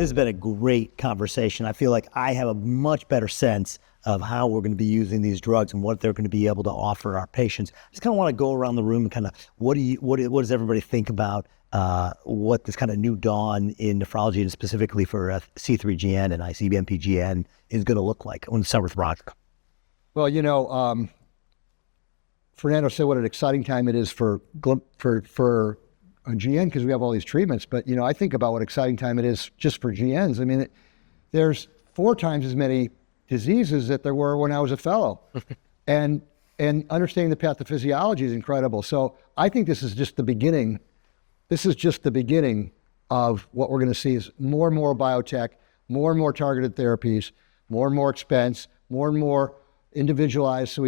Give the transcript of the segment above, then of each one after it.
This has been a great conversation. I feel like I have a much better sense of how we're going to be using these drugs and what they're going to be able to offer our patients. I just kind of want to go around the room and kind of what does everybody think about what this kind of new dawn in nephrology and specifically for C3GN and IC-MPGN is going to look like. I want to start with Roger. Well, you know, Fernando said what an exciting time it is for GN because we have all these treatments. But, you know, I think about what exciting time it is just for GNs. I mean, there's 4 times as many diseases that there were when I was a fellow. and understanding the pathophysiology is incredible. So I think this is just the beginning. This is just the beginning of what we're going to see is more and more biotech, more and more targeted therapies, more and more expense, more and more individualized. So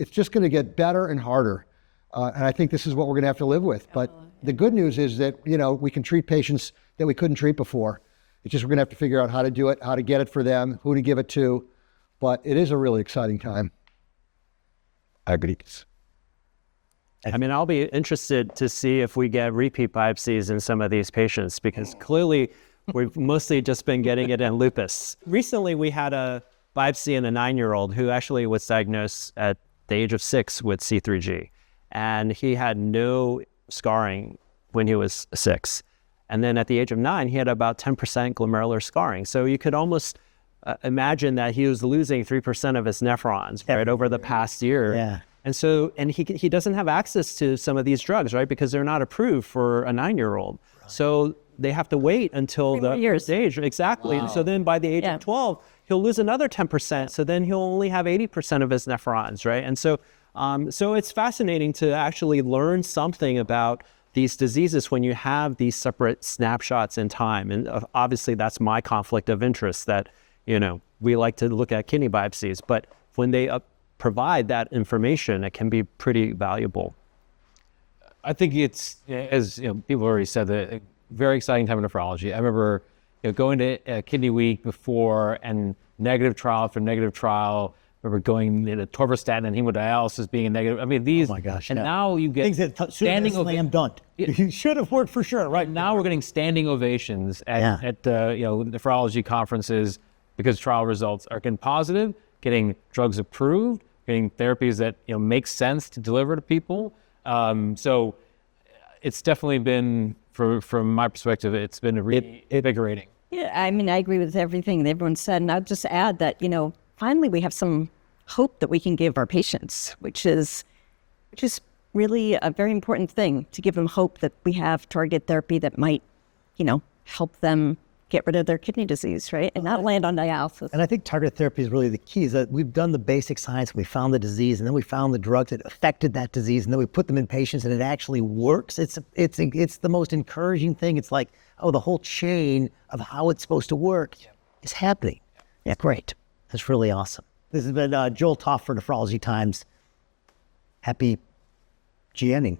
it's just going to get better and harder. And I think this is what we're going to have to live with. But the good news is that, you know, we can treat patients that we couldn't treat before. It's just we're going to have to figure out how to do it, how to get it for them, who to give it to. But it is a really exciting time. I agree. I mean, I'll be interested to see if we get repeat biopsies in some of these patients because clearly we've mostly just been getting it in lupus. Recently, we had a biopsy in a 9-year-old who actually was diagnosed at the age of 6 with C3G. And he had no scarring when he was 6. And then at the age of 9, he had about 10% glomerular scarring. So you could almost imagine that he was losing 3% of his nephrons right over the past year. Yeah. And so, and he doesn't have access to some of these drugs, right? Because they're not approved for a 9-year-old. Right. So they have to wait until the age. Exactly. Wow. So then by the age of 12, he'll lose another 10%. So then he'll only have 80% of his nephrons, right? And so, so it's fascinating to actually learn something about these diseases when you have these separate snapshots in time. And obviously that's my conflict of interest that, you know, we like to look at kidney biopsies, but when they provide that information, it can be pretty valuable. I think it's, as you know, people already said, a very exciting time in nephrology. I remember, you know, going to Kidney Week before and negative trial after negative trial. I remember going to torvastatin and hemodialysis being a negative. I mean, these. Oh my gosh! And now you get things that standing slam dunk. You should have worked for sure, right? Now we're getting standing ovations at you know, nephrology conferences because trial results are getting positive, getting drugs approved, getting therapies that, you know, make sense to deliver to people. So it's definitely been, from my perspective, it's been invigorating. Yeah, I mean, I agree with everything that everyone said, and I'll just add that, you know, finally we have some hope that we can give our patients, which is really a very important thing, to give them hope that we have targeted therapy that might, you know, help them get rid of their kidney disease, right? And not land on dialysis. And I think targeted therapy is really the key, is that we've done the basic science, we found the disease, and then we found the drugs that affected that disease, and then we put them in patients and it actually works. It's the most encouraging thing. It's like, oh, the whole chain of how it's supposed to work is happening. Yeah, great. That's really awesome. This has been Joel Topf for Nephrology Times. Happy GNing.